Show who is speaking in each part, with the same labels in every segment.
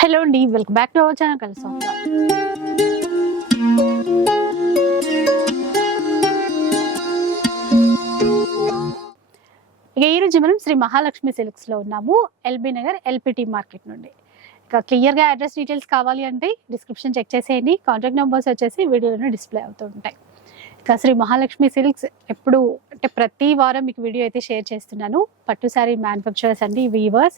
Speaker 1: Hello అండి welcome back to our channel కలిసాం ఇక ఈ రోజు మనం శ్రీ మహాలక్ష్మి సిల్క్స్లో ఉన్నాము ఎల్బీ నగర్ ఎల్పిటి మార్కెట్ నుండి. ఇక క్లియర్గా అడ్రస్ డీటెయిల్స్ కావాలి అంటే డిస్క్రిప్షన్ చెక్ చేసేయండి కాంటాక్ట్ నెంబర్స్ వచ్చేసి వీడియోలోనే డిస్ప్లే అవుతూ ఉంటాయి. శ్రీ మహాలక్ష్మి సిల్క్స్ ఎప్పుడు అంటే ప్రతి వారం మీకు వీడియో అయితే షేర్ చేస్తున్నాను. పట్టు శారీ మ్యానుఫ్యాక్చరర్స్ అండి వీవర్స్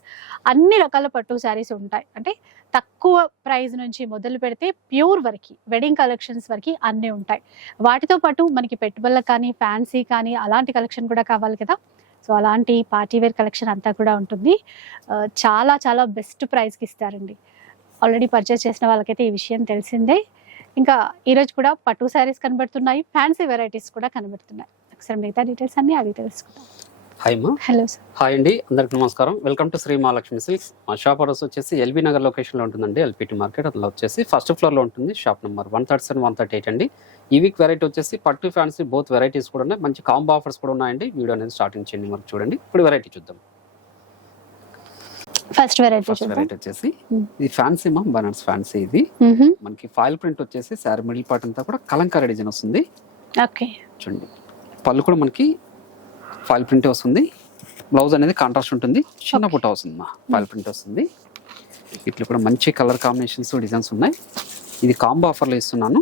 Speaker 1: అన్ని రకాల పట్టు శారీస్ ఉంటాయి. అంటే తక్కువ ప్రైస్ నుంచి మొదలు పెడితే ప్యూర్ వరకు వెడ్డింగ్ కలెక్షన్స్ వరకు అన్నీ ఉంటాయి. వాటితో పాటు మనకి పెట్టుబడులకు కానీ ఫ్యాన్సీ కానీ అలాంటి కలెక్షన్ కూడా కావాలి కదా. సో అలాంటి పార్టీవేర్ కలెక్షన్ అంతా కూడా ఉంటుంది. చాలా చాలా బెస్ట్ ప్రైస్కి ఇస్తారండి. ఆల్రెడీ పర్చేస్ చేసిన వాళ్ళకైతే ఈ విషయం తెలిసిందే. ఇంకా ఈరోజు కూడా పట్టు శారీస్ కనబడుతున్నాయి ఫ్యాన్సీ వెరైటీస్ కూడా కనబడుతున్నాయి. ఒకసారి మిగతా డీటెయిల్స్ అన్ని అడిగి తెలుసుకుందాం.
Speaker 2: హాయ్ మా
Speaker 1: హలో సార్.
Speaker 2: హాయ్ అండి అందరికి నమస్కారం. Welcome to Shri Mahalakshmi silks. మా షాప్ అడ్రస్ వచ్చేసి ఎల్బీ నగర్ లొకేషన్లో ఉంటుందండి. LPT market. అందులో వచ్చేసి ఫస్ట్ ఫ్లోర్లో ఉంటుంది shop number one thirty seven one thirty eight అండి. ఈ వీక్ వెరైటీ వచ్చేసి పట్టు ఫ్యాన్సీ బోత్ వెరైటీస్ కూడా ఉన్నాయి. మంచి కాంబో ఆఫర్స్ కూడా ఉన్నాయండి. వీడియో అనేది స్టార్టింగ్ చేయండి వరకు చూడండి. ఇప్పుడు వెరైటీ చూద్దాం.
Speaker 1: ఫస్ట్ వెరైటీ
Speaker 2: ఫస్ట్ వెరైటీ వచ్చేసి
Speaker 1: Hmm.
Speaker 2: ఇది ఫ్యాన్సీ మా బనార్స్ ఫ్యాన్సీ ఇది.
Speaker 1: మ్మ్హమ్.
Speaker 2: మనకి ఫాయిల్ ప్రింట్ వచ్చేసి శారీ మిడిల్ పార్ట్ అంతా కూడా కలంకారీ డిజైన్ వస్తుంది.
Speaker 1: ఓకే
Speaker 2: చూడండి. పళ్ళు కూడా మనకి ఫాయిల్ ప్రింట్ వస్తుంది. బ్లౌజ్ అనేది కాంట్రాస్ట్ ఉంటుంది. చిన్న పుట్ట వస్తుంది మా ఫాయిల్ ప్రింట్ వస్తుంది. ఇట్లా కూడా మంచి కలర్ కాంబినేషన్స్ డిజైన్స్ ఉన్నాయి. ఇది కాంబో ఆఫర్లో ఇస్తున్నాను.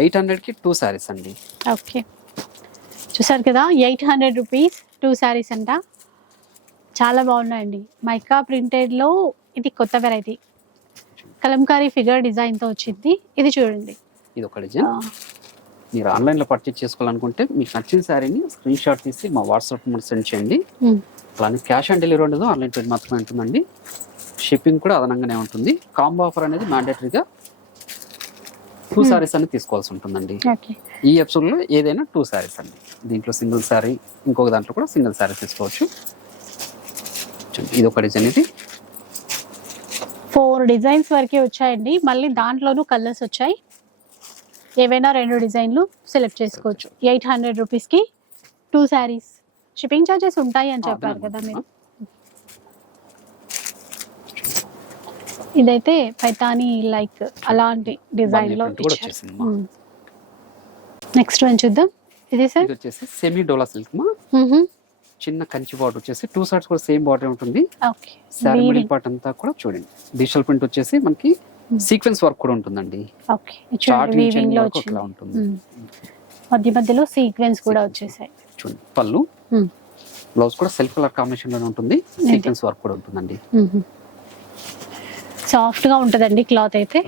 Speaker 2: ఎయిట్ హండ్రెడ్కి టూ శారీస్ అండి.
Speaker 1: ఓకే చూసారు కదా eight hundred rupees two saris అంట. చాలా బాగున్నాయండి. మైకా ప్రింటెడ్లో ఇది కొత్త వెరైటీ. కలంకారీ ఫిగర్ డిజైన్తో వచ్చింది. ఇది చూడండి.
Speaker 2: ఇది ఒక డిజైన్. మీరు ఆన్లైన్లో పర్చేస్ చేసుకోవాలనుకుంటే మీకు నచ్చిన శారీని స్క్రీన్ షాట్ తీసి మా వాట్సాప్ నెంబర్ సెండ్ చేయండి. అలానే క్యాష్ ఆన్ డెలివరీ ఉండదు ఆన్లైన్ పేమెంట్ మాత్రమే ఉంటుందండి. షిప్పింగ్ కూడా అదనంగానే ఉంటుంది. కాంబో ఆఫర్ అనేది మ్యాండేటరీగా టూ. శారీస్ అనేది తీసుకోవాల్సి ఉంటుందండి.
Speaker 1: ఓకే.
Speaker 2: ఈ ఎపిసోడ్లో ఏదైనా టూ శారీస్ అండి. దీంట్లో సింగిల్ శారీ ఇంకొక దాంట్లో కూడా సింగిల్ శారీ తీసుకోవచ్చు. ఇది ఒక డిజైన్ ఇది.
Speaker 1: ఫోర్ డిజైన్స్ వరకే వచ్చాయండి. మళ్ళీ దాంట్లోనూ కలర్స్ వచ్చాయి. ఏవైనా రెండు డిజైన్లు సెలెక్ట్ చేసుకోవచ్చు. ఎయిట్ హండ్రెడ్ రూపీస్కి టూ శారీస్. షిప్పింగ్ ఛార్జెస్ ఉంటాయి అని చెప్పారు కదా మీరు. ఇదైతే పైతాని లైక్ అలాంటి డిజైన్లో
Speaker 2: print కూడా వచ్చేసింది మా.
Speaker 1: నెక్స్ట్ వన్ చూద్దాం. ఇది సార్?
Speaker 2: వచ్చేసి సెమీ డోలా సిల్క్ మా. చిన్న కంచి బార్డర్ వచ్చేసి టూ సైడ్స్ కూడా సేమ్ బార్డర్ ఉంటుంది. శారీ మిడిల్ పార్ట్ అంతా కూడా చూడండి. డిజిటల్ ప్రింట్ వచ్చేసి మనకి
Speaker 1: Hmm.
Speaker 2: సీక్వెన్స్ వర్క్ కూడా ఉంటుందండి. ఉంటుంది.
Speaker 1: మ్మ్. మధ్య మధ్యలో సీక్వెన్స్ కూడా. వచ్చేసాయి.
Speaker 2: చూడండి పళ్ళు. బ్లౌజ్ కూడా సెల్ఫ్ కలర్ కాంబినేషన్లోనే ఉంటుంది. సీక్వెన్స్ వర్క్ కూడా ఉంటుందండి.
Speaker 1: సాఫ్ట్గా ఉంటదండి క్లాత్ అయితే.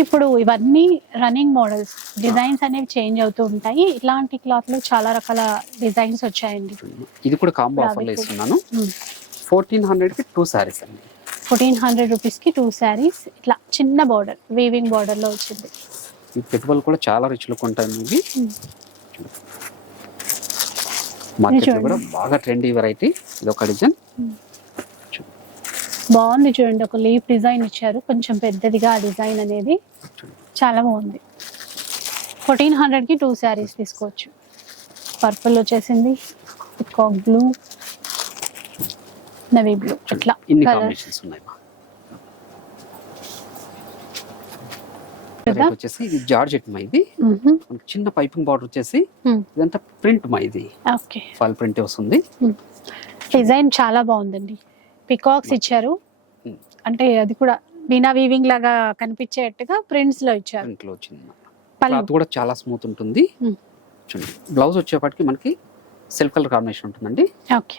Speaker 1: ఇప్పుడు ఇవన్నీ రన్నింగ్ మోడల్స్ డిజైన్స్ అనేవి చేంజ్ అవుతూ ఉంటాయి. ఇలాంటి క్లాత్లో చాలా రకాల డిజైన్స్ వచ్చాయండి.
Speaker 2: ఇది కూడా కాంబో
Speaker 1: Rabbit
Speaker 2: ఆఫర్లో
Speaker 1: food.
Speaker 2: ఇస్తున్నాను. ఫోర్టీన్ హండ్రెడ్కి టూ శారీస్ అండి.
Speaker 1: ఫోర్టీన్ హండ్రెడ్ రూపీస్కి టూ శారీస్. ఇట్లా చిన్న బార్డర్ వీవింగ్ బార్డర్లో వచ్చింది.
Speaker 2: ఈ పెట్టుబడులు కూడా చాలా రిచ్ లుక్ ఉంటాయి ఇవి
Speaker 1: Hmm.
Speaker 2: మార్కెట్లో
Speaker 1: చూడండి.
Speaker 2: కూడా బాగా ట్రెండీ వెరైటీ ఇది ఒక డిజైన్.
Speaker 1: బాగుంది చూడండి. ఒక లీఫ్ డిజైన్ ఇచ్చారు. కొంచెం పెద్దదిగా ఆ డిజైన్ అనేది. చాలా బాగుంది. ఫోర్టీన్ హండ్రెడ్కి టూ శారీస్ తీసుకోవచ్చు. పర్పుల్ వచ్చేసింది పికాక్ బ్లూ నవీ బ్లూ ఇట్లా
Speaker 2: వచ్చేసి ఇది జార్జెట్ మా ఇది. చిన్న పైపింగ్ బార్డర్ వచ్చేసి ఇదంతా ప్రింట్ మా ఇది.
Speaker 1: ఓకే.
Speaker 2: ఫాల్ ప్రింట్ వస్తుంది.
Speaker 1: డిజైన్ చాలా బాగుందండి. పికాక్స్ ఇచ్చారు. అంటే అది కూడా బినా వీవింగ్ లాగా కనిపించేట్టుగా ప్రింట్స్లో ఇచ్చారు.
Speaker 2: ప్రింట్లో వచ్చింది. క్లాత్ కూడా చాలా స్మూత్ ఉంటుంది. చూడండి. బ్లౌజ్ వచ్చేపటికి మనకి సెల్ఫ్ కలర్ కాంబినేషన్ ఉంటుందండి.
Speaker 1: ఓకే.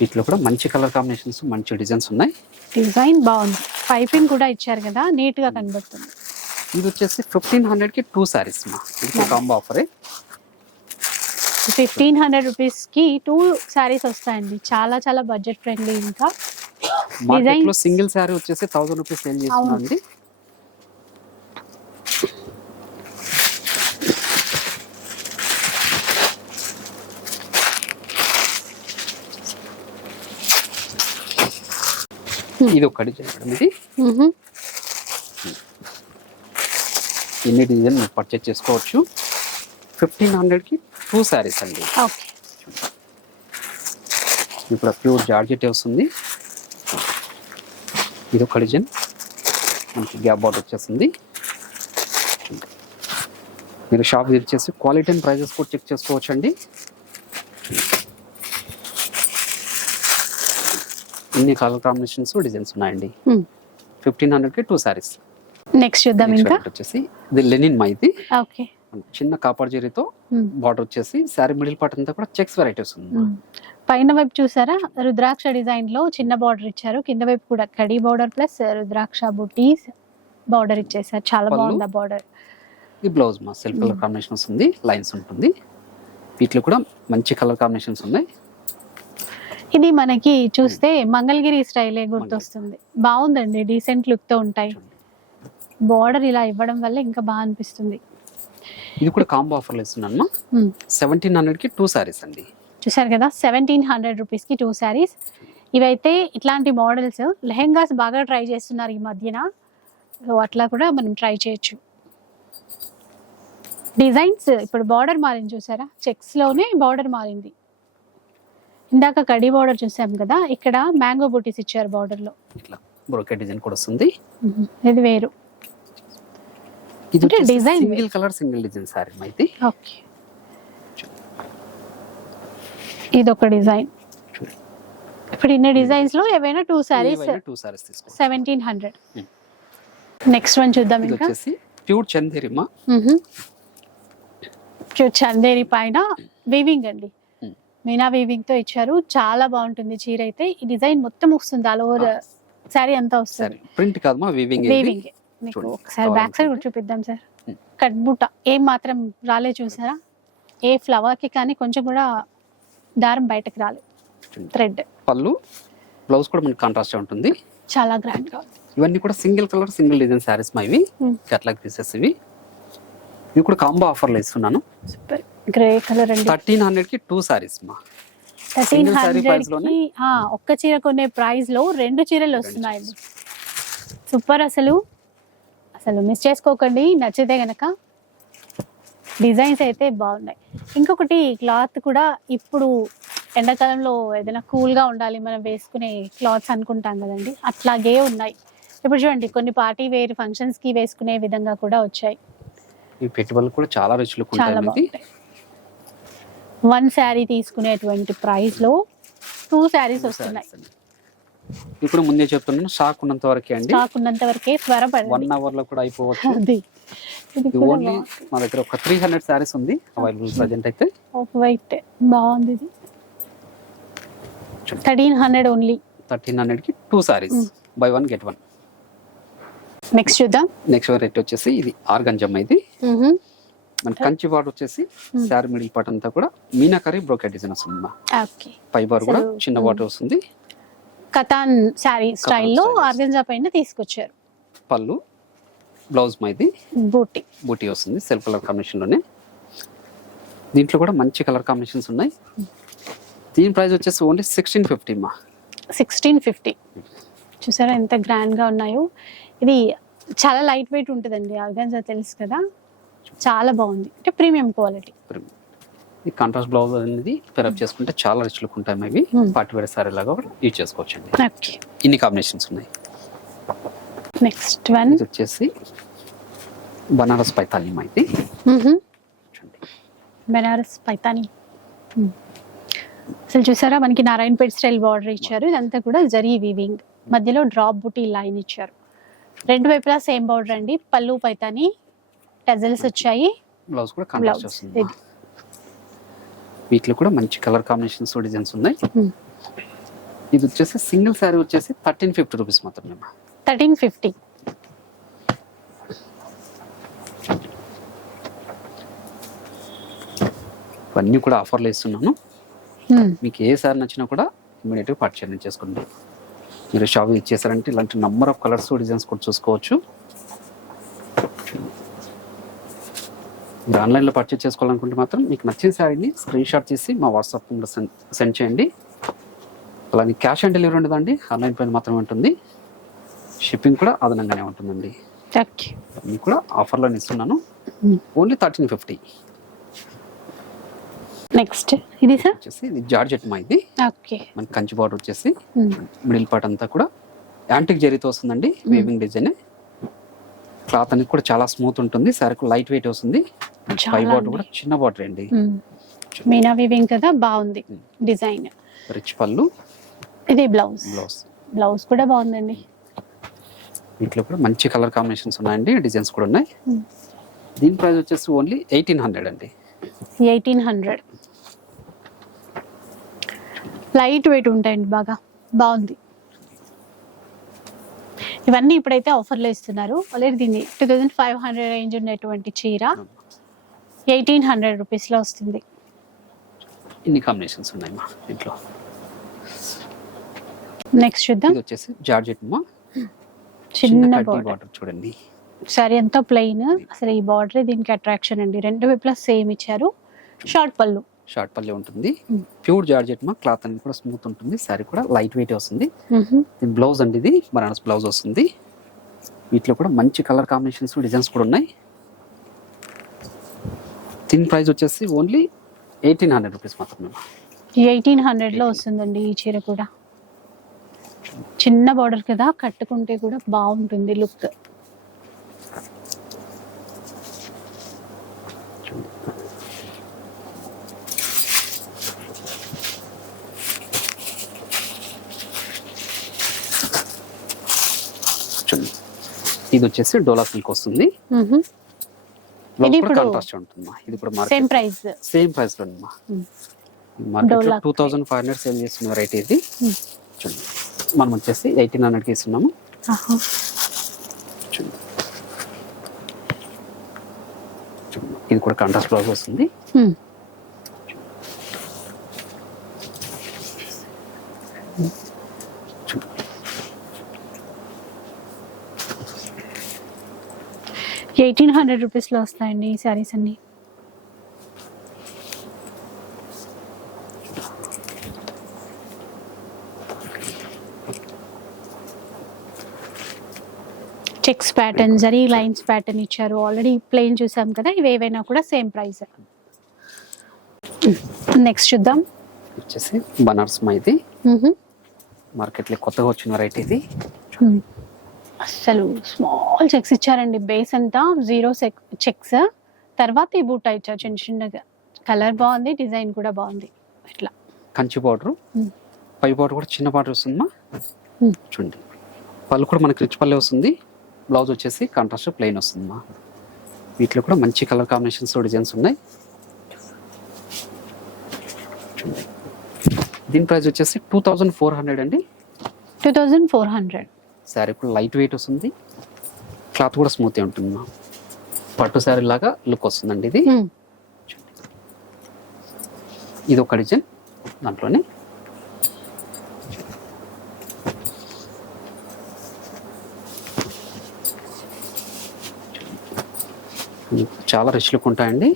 Speaker 2: వీటిలో కూడా మంచి కలర్ కాంబినేషన్స్ మంచి డిజైన్స్ ఉన్నాయి.
Speaker 1: డిజైన్ బాగుంది. పైపింగ్ కూడా ఇచ్చారు కదా నీట్గా కనబడుతుంది.
Speaker 2: ఇది వచ్చేసి ఫిఫ్టీన్ హండ్రెడ్కి టూ శారీస్ మా. ఇది కాంబో ఆఫరే.
Speaker 1: ఫిఫ్టీన్ హండ్రెడ్ రూపీస్కి టూ శారీస్ వస్తాయండి. చాలా చాలా బడ్జెట్ ఫ్రెండ్లీ ఇంకా.
Speaker 2: మార్కెట్లో
Speaker 1: Designs.
Speaker 2: సింగిల్ శారీ వచ్చేసి థౌసండ్ రూపీస్ సేల్ చేస్తున్నాం అండి. ఇది ఒక డిజైన్ మేడం ఇది. ఎన్ని డిజైన్ మీరు పర్చేస్ చేసుకోవచ్చు? ఫిఫ్టీన్ హండ్రెడ్కి టూ శారీస్ అండి. ఇప్పుడు ప్యూర్ జార్జెట్ వస్తుంది ఇది ఒక డిజైన్. మనకి గ్యాప్ బార్డర్ వచ్చేసింది. మీరు షాప్ విజిట్ చేసి క్వాలిటీ అండ్ ప్రైజెస్ కూడా చెక్ చేసుకోవచ్చు ఇన్ని కలర్ కాంబినేషన్స్ డిజైన్స్ ఉన్నాయండి. ఫిఫ్టీన్ హండ్రెడ్కి టూ సారీస్
Speaker 1: నెక్స్ట్ చూద్దాం ఇంకా?
Speaker 2: వచ్చేసి ఇది లెనిన్ మా ఇది
Speaker 1: ఓకే.
Speaker 2: చిన్న కాపర్ జరీతో బార్డర్ వచ్చేసి శారీ మిడిల్ పార్ట్ అంతా కూడా చెక్స్ వెరైటీస్ ఉంది.
Speaker 1: పైన వైపు చూసారా? రుద్రాక్ష డిజైన్లో చిన్న బార్డర్ ఇచ్చారు. కింద వైపు కూడా కడి బార్డర్ ప్లస్ రుద్రాక్ష బుటీస్ బార్డర్ ఇచ్చేసారు. చాలా? బాగుంది ఆ బార్డర్.
Speaker 2: ఈ బ్లౌజ్ మా సెల్ఫ్ కలర్ కాంబినేషన్స్ ఉంది. లైన్స్ ఉంటుంది. వీటిలో కూడా మంచి కలర్ కాంబినేషన్స్ ఉన్నాయి.
Speaker 1: ఇది మనకి చూస్తే మంగళగిరి స్టైలే గుర్తొస్తుంది. బాగుందండి డీసెంట్ లుక్తో ఉంటాయి. బార్డర్ ఇలా ఇవ్వడం వల్ల ఇంకా బాగా అనిపిస్తుంది.
Speaker 2: ఇది కూడా కాంబో ఆఫర్లు ఇస్తున్నాను
Speaker 1: Hmm.
Speaker 2: సెవెంటీన్ హండ్రెడ్కి టూ సారీస్ అండి.
Speaker 1: చూసారు కదా సెవెంటీన్ హండ్రెడ్ రూపీస్కి టూ శారీస్ ఇవైతే ఇట్లాంటి మోడల్స్ లెహెంగాస్ బాగా ట్రై చేస్తున్నారు ఈ మధ్యన. సో అట్లా కూడా మనం ట్రై చేయొచ్చు. డిజైన్స్ ఇప్పుడు బార్డర్ మారింది చూసారా? చెక్స్లోనే బార్డర్ మారింది. ఇందాక కడి బార్డర్ చూసాం కదా ఇక్కడ మ్యాంగో బూటీస్ ఇచ్చారు బార్డర్లో.
Speaker 2: ఇట్లా బ్రోకెట్ డిజైన్ కూడా వస్తుంది.
Speaker 1: ఇది వేరు.
Speaker 2: ఇది
Speaker 1: design
Speaker 2: single colour single design sari ఇది.
Speaker 1: ఓకే. ఇది ఒక డిజైన్. ఇప్పుడు ఇన్ని డిజైన్స్లో ఏవైనా టూ శారీస్
Speaker 2: టూ సారీస్ తీసుకోండి
Speaker 1: సెవెంటీన్ హండ్రెడ్. నెక్స్ట్ వన్ చూద్దాం ఇంకా.
Speaker 2: ప్యూర్ చందేరిమా
Speaker 1: ప్యూర్ చందేరి పైన వీవింగ్ అండి. మీనా వీవింగ్తో ఇచ్చారు. చాలా బాగుంటుంది చీర అయితే. ఈ డిజైన్ మొత్తం వస్తుంది. All over. శారీ అంతా
Speaker 2: సరే
Speaker 1: వస్తుంది
Speaker 2: ప్రింట్ కాదమ్మా వీవింగ్
Speaker 1: వీవింగ్ మీకు. ఒకసారి బ్యాక్ సైడ్ కూడా చూపిద్దాం సార్.
Speaker 2: Hmm.
Speaker 1: కట్ బుట్ట ఏం మాత్రం రాలే చూసారా? ఏ ఫ్లవర్కి కానీ కొంచెం కూడా దారం బయటకు రాలేదు. థ్రెడ్
Speaker 2: పళ్ళు బ్లౌజ్ కూడా మనకి కాంట్రాస్ట్ ఉంటుంది.
Speaker 1: చాలా గ్రాండ్గా
Speaker 2: ఇవన్నీ కూడా single colour single design saris మా ఇవి.
Speaker 1: Hmm.
Speaker 2: కేటలాగ్ పీసెస్ ఇవి. ఇవి కూడా కాంబో ఆఫర్లు ఇస్తున్నాను.
Speaker 1: సూపర్ గ్రే కలర్ అండి.
Speaker 2: థర్టీన్ హండ్రెడ్కి టూ సారీస్ మా.
Speaker 1: Thirteen hundred? కి ఆ, ఒక్క చీర కొనే ప్రైస్లో రెండు చీరలు వస్తున్నాయండి. సూపర్ అసలు. అసలు మిస్ చేసుకోకండి నచ్చితే గనక. డిజైన్స్ అయితే బాగున్నాయి. ఇంకొకటి క్లాత్ కూడా ఇప్పుడు ఎండాకాలంలో ఏదైనా కూల్గా ఉండాలి మనం వేసుకునే క్లాత్స్ అనుకుంటాం కదండి అట్లాగే ఉన్నాయి. ఇప్పుడు చూడండి కొన్ని పార్టీ వేర్ ఫంక్షన్స్కి వేసుకునే విధంగా కూడా వచ్చాయి.
Speaker 2: ఈ పెట్టుబడులు కూడా చాలా రుచులు
Speaker 1: చాలా బాగుంటాయి. వన్ శారీ తీసుకునేటువంటి ప్రైస్లో టూ శారీస్ వస్తున్నాయి.
Speaker 2: ఇప్పుడు ముందే చెప్తున్నాను స్టాక్ ఉన్నంత వరకే అండి.
Speaker 1: స్టాక్ ఉన్నంత వరకే
Speaker 2: వన్
Speaker 1: త్వరపడండి
Speaker 2: అవర్లో కూడా అయిపోవచ్చు.
Speaker 1: అది.
Speaker 2: ఓన్లీ మా దగ్గర ఒక త్రీ హండ్రెడ్ సారీస్ ఉంది. అవైలబుల్ ప్రజెంట్ అయితే.
Speaker 1: వైట్ బాగుంది ఇది. థర్టీన్ హండ్రెడ్ ఓన్లీ
Speaker 2: థర్టీన్ హండ్రెడ్కి two saris
Speaker 1: Hmm.
Speaker 2: Buy one get one
Speaker 1: next చూద్దాం.
Speaker 2: నెక్స్ట్ వెరైటీ వచ్చేసి ఇది ఆర్గంజమ్ ఇది. మన కంచి బార్డర్ వచ్చేసి. శారీ మిడిల్ పార్ట్ అంతా కూడా మీనాకరీ బ్రోకెట్ డిజైన్ వస్తుంది పై బార్ కూడా చిన్న. బార్డర్ వస్తుంది.
Speaker 1: కథాన్ శారీ స్టైల్లో. ఆర్గంజా పైన తీసుకొచ్చారు.
Speaker 2: పళ్ళు బ్లౌజ్ మా ఇది
Speaker 1: బూటీ.
Speaker 2: బూటీ వస్తుంది సెల్ఫ్ కలర్ కాంబినేషన్లోనే దీంట్లో కూడా మంచి కలర్ కాంబినేషన్స్ ఉన్నాయి. దీని ప్రైస్ వచ్చేసి ఓన్లీ సిక్స్టీన్ ఫిఫ్టీ మా
Speaker 1: సిక్స్టీన్ ఫిఫ్టీ. చూసారా ఎంత గ్రాండ్గా ఉన్నాయో. ఇది చాలా లైట్ వెయిట్ ఉంటుందండి ఆర్గంజా తెలుసు కదా. చాలా బాగుంది. అంటే ప్రీమియం క్వాలిటీ.
Speaker 2: ఈ కాంట్రాస్ట్ బ్లౌజ్ అనేది పెరప్ చేసుకుంటే చాలా రిచ్ లుక్ ఉంటాయి ఇవి
Speaker 1: Hmm.
Speaker 2: పార్టీ వేర్ సారీ లాగా కూడా యూజ్ చేసుకోవచ్చు అండి
Speaker 1: ఓకే
Speaker 2: ఇన్ని కాంబినేషన్స్ ఉన్నాయి.
Speaker 1: నెక్స్ట్ వన్
Speaker 2: ఇది వచ్చేసి బనారస్ మా ఇది చూడండి.
Speaker 1: బెనారస్ పైతాని. అసలు చూసారా? మనకి నారాయణపేట స్టైల్ బార్డర్ ఇచ్చారు. ఇదంతా కూడా జరీ వీవింగ్ మధ్యలో డ్రాప్ బుటీ లైన్ ఇచ్చారు. రెండు వైపులా సేమ్ బార్డర్ అండి. పళ్ళు పైతాని టజల్స్ వచ్చాయి.
Speaker 2: బ్లౌజ్ కూడా కాంట్రాస్ట్ వస్తుంది. వీటిలో కూడా మంచి కలర్ కాంబినేషన్స్ డిజైన్స్ ఉన్నాయి. ఇది వచ్చేసి సింగిల్ శారీ వచ్చేసి థర్టీన్ ఫిఫ్టీ రూపీస్ మాత్రమే.
Speaker 1: Thirteen fifty.
Speaker 2: ఇవన్నీ కూడా ఆఫర్లు ఇస్తున్నాను మీకు ఏ సారీ నచ్చినా కూడా ఇమీడియట్గా పర్చేజ్ చేసుకోండి మీరు షాపింగ్ ఇచ్చేసారంటే ఇలాంటి నంబర్ ఆఫ్ కలర్స్ డిజైన్స్ కూడా చూసుకోవచ్చు. మీరు ఆన్లైన్లో పర్చేజ్ చేసుకోవాలనుకుంటే మాత్రం మీకు నచ్చిన శారీని స్క్రీన్ షాట్ తీసి మా వాట్సాప్ నెంబర్ సెండ్ సెండ్ చేయండి. అలాగే క్యాష్ ఆన్ డెలివరీ ఉండదండి. ఆన్లైన్ పైన మాత్రమే ఉంటుంది. షిప్పింగ్ కూడా అదనంగానే ఉంటుందండి. మీకు కూడా ఆఫర్లో ఇస్తున్నాను. ఓన్లీ థర్టీన్ ఫిఫ్టీ
Speaker 1: నెక్స్ట్ ఇది సార్
Speaker 2: వచ్చేసి ఇది జార్జెట్ మా ఇది.
Speaker 1: ఓకే.
Speaker 2: మన కంచి బార్డర్ వచ్చేసి మిడిల్ పార్ట్ అంతా కూడా యాంటిక్ జరీతో వస్తుందండి వీవింగ్ డిజైన్ క్లాత్ అనేది కూడా చాలా స్మూత్ ఉంటుంది. సారీ లైట్ వెయిట్ వస్తుంది. పై
Speaker 1: అండి.
Speaker 2: కూడా చిన్న బార్డర్ అండి.
Speaker 1: మీనా వివింగ్ కదా బాగుంది. డిజైన్.
Speaker 2: రిచ్ పళ్ళు.
Speaker 1: ఇది బ్లౌజ్.
Speaker 2: బ్లౌజ్.
Speaker 1: బ్లౌజ్ కూడా బాగుందండి.
Speaker 2: వీటిలో కూడా మంచి కలర్ కాంబినేషన్స్ ఉన్నాయండి డిజైన్స్ కూడా ఉన్నాయి. దీని ప్రైస్ వచ్చేసి ఓన్లీ ఎయిటీన్ హండ్రెడ్ అండి.
Speaker 1: Eighteen hundred. లైట్ వెయిట్ ఉంటాయండి బాగా బాగుంది. ఇవన్నీ ఇప్పుడైతే ఆఫర్లో ఇస్తున్నారు. ఆల్రెడీ దీన్ని two thousand five hundred range ఉన్నటువంటి చీర. ఎయిటీన్ హండ్రెడ్ రూపీస్లో వస్తుంది.
Speaker 2: ఇన్ని కాంబినేషన్స్ ఉన్నాయి మా దీంట్లో
Speaker 1: నెక్స్ట్ చూద్దాం.
Speaker 2: ఇది వచ్చేసి జార్జెట్ మా.
Speaker 1: చిన్న
Speaker 2: కడ్డీ
Speaker 1: బార్డర్
Speaker 2: చూడండి.
Speaker 1: సారీ అంతా ప్లెయిన్ అసలు ఈ బార్డర్ దీనికి అట్రాక్షన్ అండి. రెండు వైపులా సేమ్ ఇచ్చారు. షార్ట్ పళ్ళు.
Speaker 2: షార్ట్ పల్లె ఉంటుంది. ప్యూర్ జార్జెట్ మా. క్లాత్ అనేది కూడా స్మూత్ ఉంటుంది. సారీ కూడా లైట్ వెయిట్ వస్తుంది. దీని బ్లౌజ్ అండి ఇది. బనారస్ బ్లౌజ్ వస్తుంది. వీటిలో కూడా మంచి కలర్ కాంబినేషన్స్ డిజైన్స్ కూడా ఉన్నాయి. దీని ప్రైస్ వచ్చేసి ఓన్లీ ఎయిటీన్ హండ్రెడ్ రూపీస్ మాత్రమే.
Speaker 1: ఎయిటీన్ హండ్రెడ్లో వస్తుందండి ఈ చీర కూడా. చిన్న బార్డర్ కదా కట్టుకుంటే కూడా బాగుంటుంది లుక్.
Speaker 2: ఇది వచ్చేసి డోలా సిల్క్ వస్తుంది. కూడా
Speaker 1: ఇప్పుడు
Speaker 2: కాంట్రాస్ట్ ఉంటుందమ్మా. ఇది కూడా
Speaker 1: సేమ్ ప్రైస్
Speaker 2: సేమ్ ప్రైస్లో ఉందమ్మా.
Speaker 1: మ్మ్.
Speaker 2: మార్కెట్
Speaker 1: డోలా
Speaker 2: two thousand five hundred sale చేస్తున్న వెరైటీ ఇది. చూడండి. మనం వచ్చేసి ఎయిటీన్ హండ్రెడ్కి ఇస్తున్నాము. చూడండి. ఇది కూడా కాంట్రాస్ట్ బ్లౌజ్ వస్తుంది. చూడండి.
Speaker 1: ఎయిటీన్ హండ్రెడ్ రూపీస్లో వస్తాయండి ఈ శారీస్ అన్ని. Checks pattern zari lines pattern ఇచ్చారు. ఆల్రెడీ ప్లెయిన్ చూసాం కదా ఇవి ఏవైనా కూడా సేమ్ ప్రైస్ నెక్స్ట్ చూద్దాం.
Speaker 2: వచ్చేసి బనార్స్ మా ఇది. మార్కెట్లో కొత్తగా వచ్చిన వెరైటీ ఇది.
Speaker 1: అస్సలు స్మాల్ చెక్స్ ఇచ్చారండి. బేస్ అంతా జీరో చెక్స్. తర్వాత ఈ బూట ఇచ్చారు. చిన్న చిన్నగా కలర్ బాగుంది డిజైన్ కూడా బాగుంది. ఇట్లా.
Speaker 2: కంచి బార్డర్. పై బార్డర్ కూడా చిన్న బార్డర్ వస్తుందమ్మా.
Speaker 1: మ్మ్.
Speaker 2: చూడండి. పళ్ళు కూడా మనకి రిచ్ పల్లె వస్తుంది. బ్లౌజ్ వచ్చేసి కాంట్రాస్ట్ ప్లెయిన్ వస్తుందమ్మా. వీటిలో కూడా మంచి కలర్ కాంబినేషన్స్ డిజైన్స్ ఉన్నాయి. దీని ప్రైస్ వచ్చేసి టూ థౌజండ్ ఫోర్ హండ్రెడ్ అండి.
Speaker 1: Two thousand four hundred.
Speaker 2: Sari కూడా లైట్ వెయిట్ వస్తుంది. క్లాత్ కూడా స్మూత్ ఉంటుంది పట్టు శారీ లాగా లుక్ వస్తుందండి ఇది. ఇది ఒక డిజైన్. దాంట్లోనే. చాలా రిచ్ లుక్ ఉంటాయండి.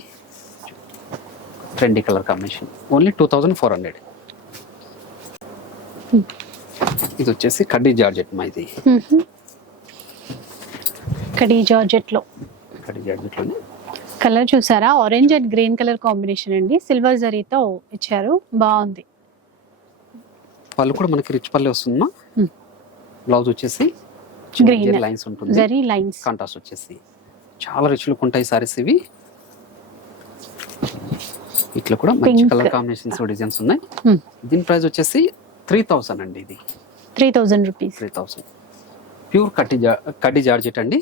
Speaker 2: Trendy colour combination. Only two thousand four hundred. ఇది వచ్చేసి కడ్డీ జార్జెట్ మా ఇది.
Speaker 1: కడీ జార్జెట్లో
Speaker 2: కడ్డీ జార్జెట్లోనే.
Speaker 1: కలర్ చూసారా? Orange and green colour combination అండి. సిల్వర్ జరీతో ఇచ్చారు. బాగుంది.
Speaker 2: పళ్ళు కూడా మనకి రిచ్ పల్లె వస్తుందమ్మా. బ్లౌజ్ వచ్చేసి
Speaker 1: Green.
Speaker 2: లైన్స్ ఉంటుంది.
Speaker 1: జరీ లైన్స్
Speaker 2: కాంట్రాస్ట్ వచ్చేసి. చాలా రిచ్ లుక్ ఉంటాయి సారీస్ ఇవి. ఇట్లా కూడా మంచి. కలర్ కాంబినేషన్స్ డిజైన్స్ ఉన్నాయి. దీని ప్రైస్ వచ్చేసి త్రీ థౌసండ్ అండి ఇది.
Speaker 1: Three thousand rupees.
Speaker 2: Three thousand pure కట్టి జా కడ్డీ జార్జెట్ అండి.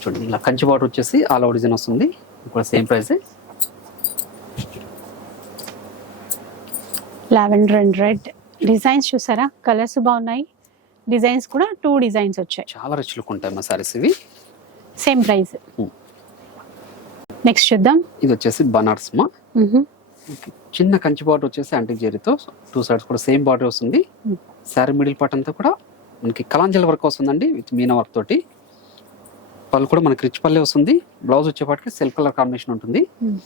Speaker 2: చూడండి ఇలా కంచి బార్డర్ వచ్చేసి ఆల్ ఓవర్ డిజైన్ వస్తుంది. ఇప్పుడు same price.
Speaker 1: Lavender and red. Designs చూసారా? కలర్స్ బాగున్నాయి. డిజైన్స్ కూడా టూ డిజైన్స్ వచ్చాయి.
Speaker 2: చాలా రిచ్ లుక్ ఉంటాయి మా సారీస్ ఇవి.
Speaker 1: Same price. నెక్స్ట్ చూద్దాం.
Speaker 2: ఇది వచ్చేసి బనార్స్ మా. చిన్న కంచి బార్డర్ వచ్చేసి యాంటిక్ జరీతో టూ సైడ్స్ కూడా సేమ్ బార్డర్ వస్తుంది.
Speaker 1: Hmm.
Speaker 2: శారీ మిడిల్ పార్ట్ అంతా కూడా మనకి కలాంజల్ వర్క్ వస్తుందండి విత్ మీనా వర్క్ తోటి. పళ్ళు కూడా మనకి రిచ్ పల్లె వస్తుంది. బ్లౌజ్ వచ్చేపాటికి సెల్ఫ్ కలర్ కాంబినేషన్ ఉంటుంది.
Speaker 1: Hmm.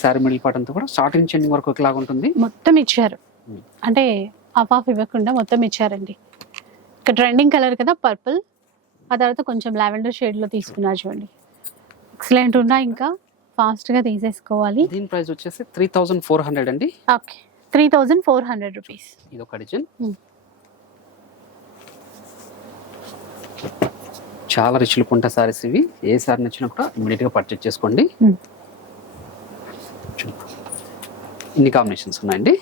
Speaker 2: శారీ మిడిల్ పార్ట్ అంతా కూడా స్టార్టింగ్ చెండింగ్ వరకు ఒకలాగా ఉంటుంది.
Speaker 1: మొత్తం ఇచ్చారు.
Speaker 2: Hmm.
Speaker 1: అంటే ఆఫ్ ఆఫ్ ఇవ్వకుండా మొత్తం ఇచ్చారండి. ఇక్కడ ట్రెండింగ్ కలర్ కదా పర్పుల్ ఆ తర్వాత కొంచెం లావెండర్ షేడ్లో తీసుకున్నారు చూడండి. ఎక్సలెంట్ ఉన్నా ఇంకా? ఫాస్ట్గా తీసేసుకోవాలి.
Speaker 2: దీని ప్రైస్ వచ్చేసి త్రీ థౌజండ్ ఫోర్ హండ్రెడ్ అండి.
Speaker 1: Okay. Three thousand four hundred rupees.
Speaker 2: ఇది ఒక డిజైన్. చాలా రిచ్ లుక్ ఉంటాయి సారీస్ ఇవి. ఏ సారీ నచ్చినా కూడా ఇమీడియట్గా పర్చేజ్ చేసుకోండి. ఇన్ని కాంబినేషన్స్ ఉన్నాయండి.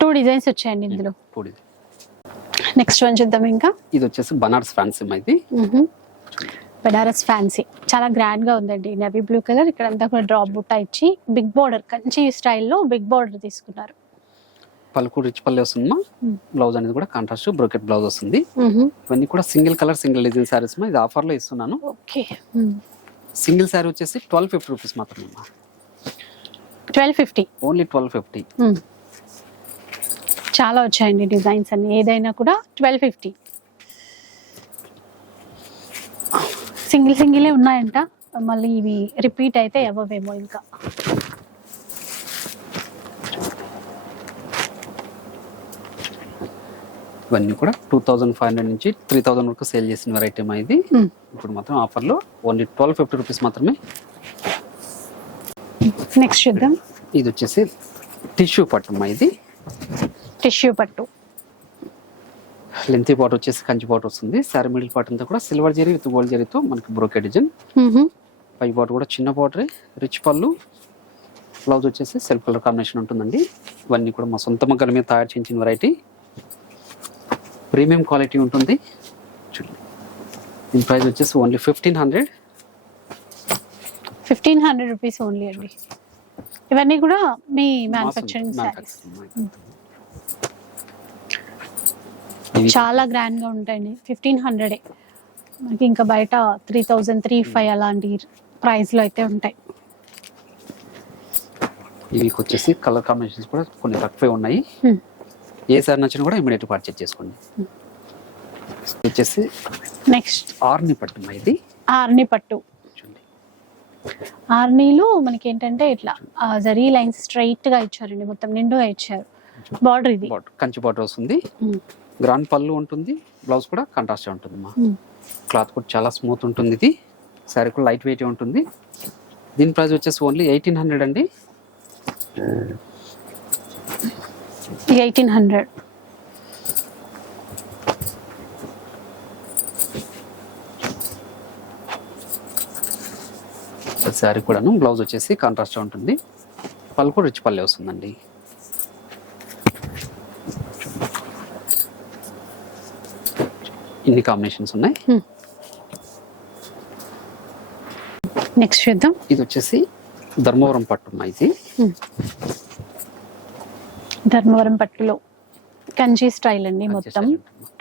Speaker 1: టూ డిజైన్స్ వచ్చాయండి ఇందులో.
Speaker 2: ఇప్పుడు ఇది.
Speaker 1: నెక్స్ట్ వన్ చూద్దాం ఇంకా.
Speaker 2: ఇది వచ్చేసి బనారస్ ఫ్యాన్సీ ఇది.
Speaker 1: బెనారస్ ఫ్యాన్సీ చాలా గ్రాండ్గా ఉందండి. నవీ బ్లూ కలర్ ఇక్కడ అంతా కూడా డ్రాప్ బుట్ట ఇచ్చి బిగ్ బోర్డర్ కంచి స్టైల్లో బిగ్ బోర్డర్ తీసుకున్నారు.
Speaker 2: పలుకు రిచ్ పల్లె వస్తుందమ్మా.
Speaker 1: Hmm.
Speaker 2: బ్లౌజ్ అనేది కూడా కాంట్రాస్ట్ బ్రోకెట్ బ్లౌజ్ వస్తుంది. ఇవన్నీ కూడా single colour single design saris ఇది ఆఫర్లో ఇస్తున్నాను.
Speaker 1: ఓకే
Speaker 2: సింగిల్ సారీ వచ్చేసి ట్వెల్వ్ ఫిఫ్టీ రూపీస్ మాత్రమే
Speaker 1: twelve fifty
Speaker 2: only twelve fifty
Speaker 1: చాలా వచ్చాయండి డిజైన్స్ అన్ని. ఏదైనా కూడా ట్వెల్వ్ ఫిఫ్టీ సింగిల్ సింగిలే ఉన్నాయంట. మళ్ళీ ఇవి రిపీట్ అయితే అవ్వవేమో ఇంకా.
Speaker 2: ఇవన్నీ కూడా టూ థౌజండ్ ఫైవ్ హండ్రెడ్ నుంచి త్రీ థౌజండ్ వరకు సేల్ చేసిన వెరైటీ ఇది.
Speaker 1: Hmm.
Speaker 2: ఇప్పుడు మాత్రం ఆఫర్లో ఓన్లీ ట్వెల్వ్ ఫిఫ్టీ రూపీస్ మాత్రమే.
Speaker 1: నెక్స్ట్ చూద్దాం.
Speaker 2: ఇది వచ్చేసి టిష్యూ పట్టు మా ఇది.
Speaker 1: టిష్యూ పట్టు.
Speaker 2: లెంతీ పాట్ వచ్చేసి కంచి పాట్ వస్తుంది. సారీ మిడిల్ పార్ట్ అంతా కూడా సిల్వర్ జరీ విత్ గోల్డ్ జరీతో మనకి బ్రోకెట్ డిజైన్. పై పాట్ కూడా చిన్న బార్డర్ రిచ్ పళ్ళు. బ్లౌజ్ వచ్చేసి సెల్ఫ్ కలర్ కాంబినేషన్ ఉంటుందండి. ఇవన్నీ కూడా మా సొంత మగ్గల మీద తయారు చేయించిన వెరైటీ ప్రీమియం క్వాలిటీ ఉంటుంది. చూడండి. దీని ప్రైస్ వచ్చేసి only fifteen hundred
Speaker 1: fifteen hundred rupees only అండి. ఇవన్నీ కూడా మీ మ్యానుఫ్యాక్చరింగ్ చాలా గ్రాండ్గా ఉంటాయండి. ఫిఫ్టీన్ హండ్రెడే మనకి ఇంకా బయట త్రీ థౌజండ్ త్రీ ఫైవ్ అలాంటి ప్రైస్లో అయితే ఉంటాయి.
Speaker 2: ఇవి వచ్చేసి కలర్ కాంబినేషన్స్ కూడా కొన్ని తక్కువే ఉన్నాయి. ఏ సార్ నచ్చినా కూడా ఇమీడియట్ పర్చేజ్ చేసుకోండి. వచ్చేసి
Speaker 1: నెక్స్ట్
Speaker 2: ఆర్ని పట్టు ఇది.
Speaker 1: ఆర్ని పట్టు. ఆర్నీలో మనకి ఏంటంటే ఇట్లా జరీ లైన్స్ స్ట్రైట్గా ఇచ్చారండి. మొత్తం నిండుగా ఇచ్చారు. బార్డర్ ఇది.
Speaker 2: కంచి బాటర్ వస్తుంది. గ్రాండ్ పళ్ళు ఉంటుంది బ్లౌజ్ కూడా కాంట్రాస్ట్ ఉంటుంది మా.
Speaker 1: Hmm.
Speaker 2: క్లాత్ కూడా చాలా స్మూత్ ఉంటుంది ఇది. శారీ కూడా లైట్ వెయిట్ ఉంటుంది. దీని ప్రైస్ వచ్చేసి ఓన్లీ ఎయిటీన్ హండ్రెడ్ అండి.
Speaker 1: Eighteen hundred.
Speaker 2: శారీ కూడాను బ్లౌజ్ వచ్చేసి కాంట్రాస్ట్ ఉంటుంది. పళ్ళు కూడా రిచ్ పల్లె వస్తుందండి. ఇన్ని కాంబినేషన్స్ ఉన్నాయి.
Speaker 1: నెక్స్ట్ చూద్దాం.
Speaker 2: ఇది వచ్చేసి ధర్మవరం పట్టు ఇది.
Speaker 1: ధర్మవరం పట్టులో కంచి స్టైల్ అండి మొత్తం.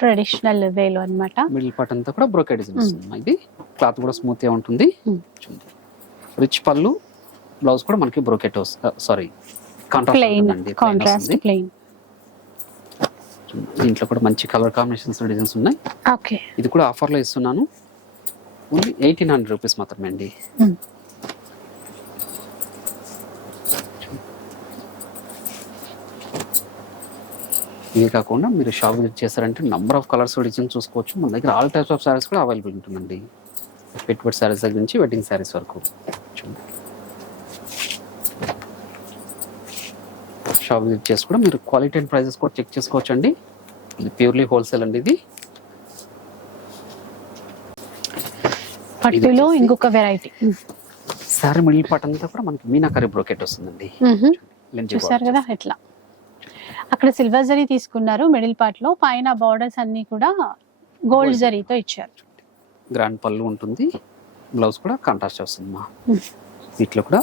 Speaker 1: ట్రెడిషనల్ వేలో అన్నమాట.
Speaker 2: మిడిల్ పార్ట్ అంతా కూడా బ్రోకెడ్ డిజైన్ వస్తుంది మా ఇది. క్లాత్ కూడా స్మూత్గా ఉంటుంది. రిచ్ పళ్ళు బ్లౌజ్ కూడా మనకి brocade sari contrast
Speaker 1: plain contrast. Plain
Speaker 2: దీంట్లో కూడా మంచి కలర్ కాంబినేషన్స్ డిజైన్స్ ఉన్నాయి.
Speaker 1: ఓకే.
Speaker 2: ఇది కూడా ఆఫర్లో ఇస్తున్నాను. ఓన్లీ ఎయిటీన్ హండ్రెడ్ రూపీస్ మాత్రమే అండి. ఇవి కాకుండా మీరు షాప్ విజిట్ చేశారంటే నంబర్ ఆఫ్ కలర్స్ డిజైన్ చూసుకోవచ్చు. మన దగ్గర ఆల్ టైప్స్ ఆఫ్ సారీస్ కూడా అవైలబుల్ ఉంటుందండి. పెట్టుబడి సారీస్ దగ్గర నుంచి వెడ్డింగ్ సారీస్ వరకు చూడండి షాప్ విజిట్ చేసి కూడా మీరు క్వాలిటీ అండ్ ప్రైజెస్ కూడా చెక్ చేసుకోవచ్చు అండి ఇది ప్యూర్లీ హోల్సేల్ అండి ఇది.
Speaker 1: పట్టులో ఇంకొక వెరైటీ
Speaker 2: సారీ మిడిల్ పార్ట్ అంతా కూడా మనకి మీనాకరీ బ్రోకెట్ వస్తుందండి.
Speaker 1: చూసారు కదా ఎట్లా. అక్కడ సిల్వర్ జరీ తీసుకున్నారు మిడిల్ పార్ట్లో. పైన బార్డర్స్ అన్ని కూడా గోల్డ్. జరీతో ఇచ్చారు.
Speaker 2: గ్రాండ్ పళ్ళు ఉంటుంది. బ్లౌజ్ కూడా కాంట్రాస్ట్ వస్తుంది మా. వీటిలో కూడా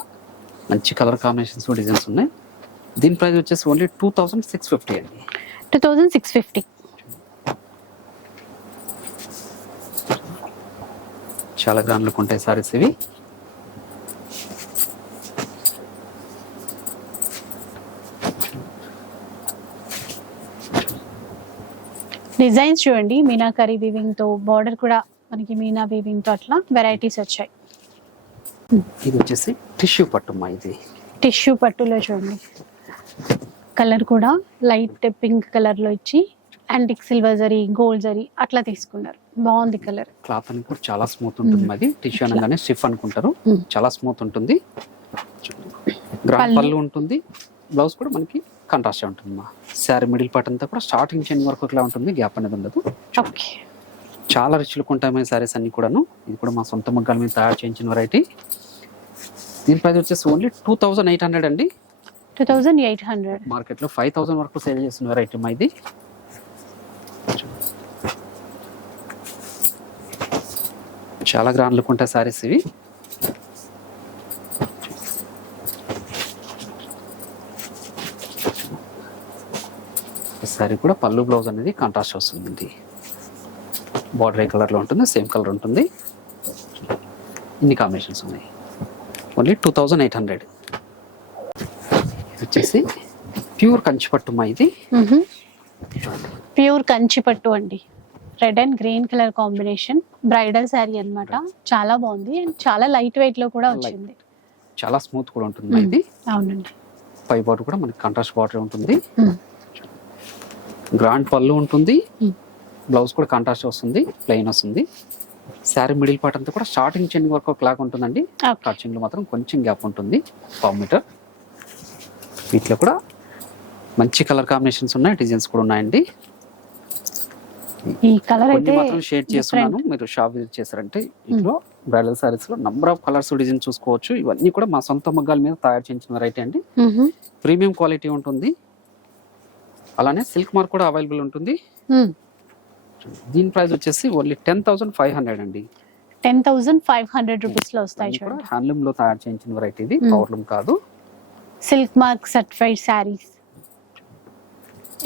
Speaker 2: మంచి కలర్ కాంబినేషన్స్ డిజైన్స్ ఉన్నాయి. దీని ప్రైస్ వచ్చేసి only two thousand six fifty అండి.
Speaker 1: Two thousand six fifty.
Speaker 2: చాలా గ్రాండ్ లుక్ ఉంటాయి సారీస్ ఇవి.
Speaker 1: డిజైన్స్ చూడండి మీనాకరీ వీవింగ్తో బార్డర్ కూడా మనకి మీనా వీవింగ్తో అట్లా వెరైటీస్ వచ్చాయి.
Speaker 2: ఇది వచ్చేసి టిష్యూ పట్టు ఇది.
Speaker 1: టిష్యూ పట్టులో చూడండి. కలర్ కూడా లైట్ పింక్ కలర్లో ఇచ్చి antique silver zari gold zari అట్లా తీసుకున్నారు. బాగుంది కలర్.
Speaker 2: క్లాత్ అనేది కూడా చాలా స్మూత్ ఉంటుంది అది టిష్యూ అనగానే స్టిఫ్ అనుకుంటారు. చాలా స్మూత్ ఉంటుంది. గ్రాండ్
Speaker 1: పళ్ళు.
Speaker 2: ఉంటుంది. బ్లౌజ్ కూడా మనకి కాంట్రాస్ట్ ఉంటుంది మా. శారీ మిడిల్ పార్ట్ అంతా కూడా స్టార్టింగ్ చెన్ వరకు ఇట్లా ఉంటుంది. గ్యాప్ అనేది ఉండదు.
Speaker 1: ఓకే.
Speaker 2: చాలా రిచ్ లుక్ ఉంటాయి మన సారీస్ అన్ని కూడాను. ఇది కూడా మా సొంత మగ్గాల మీద తయారు చేయించిన వెరైటీ దీని ప్రైస్ వచ్చేసి only two thousand eight hundred అండి.
Speaker 1: టూ థౌజండ్ ఎయిట్ హండ్రెడ్
Speaker 2: మార్కెట్లో ఫైవ్ థౌసండ్ వరకు సేల్ చేసిన వెరైటీ మా ఇది. చాలా గ్రాండ్ లుక్ ఉంటాయి సారీస్ ఇవి సారీ కూడా పళ్ళు బ్లౌజ్ అనేది కాంట్రాస్ట్ వస్తుంది. బార్డర్ ఏ కలర్లో ఉంటుంది సేమ్ కలర్ ఉంటుంది. ఇన్ని కాంబినేషన్స్ ఉన్నాయి. Only two thousand eight hundred వచ్చేసి ప్యూర్ కంచిపట్టు మా ఇది.
Speaker 1: ప్యూర్ కంచి పట్టు అండి. Red and green colour combination bridal sari అన్నమాట. చాలా బాగుంది. అండ్ చాలా లైట్ వెయిట్లో కూడా వచ్చింది.
Speaker 2: చాలా స్మూత్ కూడా ఉంటుంది ఇది.
Speaker 1: అవునండి.
Speaker 2: పై బార్డర్ కూడా మనకి కాంట్రాస్ట్ బార్డర్ ఉంటుంది. గ్రాండ్ పళ్ళు ఉంటుంది. బ్లౌజ్ కూడా కాంట్రాస్ట్ వస్తుంది. ప్లెయిన్ వస్తుంది. శారీ మిడిల్ పార్ట్ అంతా కూడా స్టార్టింగ్ చెండింగ్ వరకు ఒక లాగా ఉంటుందండి. టచింగ్లో మాత్రం కొంచెం గ్యాప్ ఉంటుంది. పావు మీటర్ వీటిలో కూడా మంచి కలర్ కాంబినేషన్స్ ఉన్నాయి డిజైన్స్ కూడా ఉన్నాయండి.
Speaker 1: ఈ కలర్ అయితే
Speaker 2: మాత్రం షేడ్ చేస్తున్నాను మీరు షాప్ విజిట్ చేశారంటే ఇంట్లో బ్రైడల్ సారీస్లో నంబర్ ఆఫ్ కలర్స్ డిజైన్ చూసుకోవచ్చు. ఇవన్నీ కూడా మా సొంత మగ్గాల మీద తయారు చేయించిన వెరైటీ అండి. ప్రీమియం క్వాలిటీ ఉంటుంది. అలానే సిల్క్ మార్క్ కూడా అవైలబుల్ ఉంటుంది. దీని ప్రైస్ వచ్చేసి only ten thousand five hundred అండి.
Speaker 1: టెన్ థౌసండ్ ఫైవ్ హండ్రెడ్ రూపీస్లో వస్తాయి
Speaker 2: హ్యాండ్లూమ్లో తయారు చేయించిన వెరైటీ ఇది. పవర్లూమ్ కాదు.
Speaker 1: Silk mark certified saris.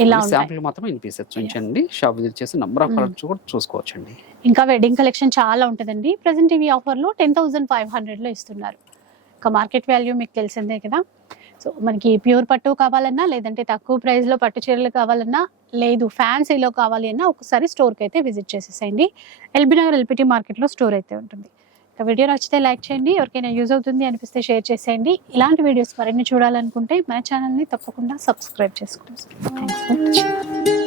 Speaker 1: ఇలా
Speaker 2: శాంపుల్ మాత్రం చూపించండి. షాప్ విజిట్ చేసి నంబర్ ఆఫ్. కలర్స్ కూడా చూసుకోవచ్చు అండి
Speaker 1: ఇంకా వెడ్డింగ్ కలెక్షన్ చాలా ఉంటుందండి. ప్రజెంట్ ఇవి ఆఫర్లో టెన్ థౌజండ్ ఫైవ్ హండ్రెడ్లో ఇస్తున్నారు. ఇంకా మార్కెట్ వాల్యూ మీకు తెలిసిందే కదా. సో మనకి ప్యూర్ పట్టు కావాలన్నా లేదంటే తక్కువ ప్రైస్లో పట్టు చీరలు కావాలన్నా లేదు ఫ్యాన్సీలో కావాలి అన్నా ఒకసారి స్టోర్కి అయితే విజిట్ చేసేసేయండి. ఎల్బీ నగర్ ఎల్పిటి మార్కెట్లో స్టోర్ అయితే ఉంటుంది. వీడియో నచ్చితే లైక్ చేయండి. ఎవరికైనా యూజ్ అవుతుంది అనిపిస్తే షేర్ చేసేయండి. ఇలాంటి వీడియోస్ మరిన్ని చూడాలనుకుంటే మన ఛానల్ని తప్పకుండా సబ్స్క్రైబ్ చేసుకోండి. Thanks for watching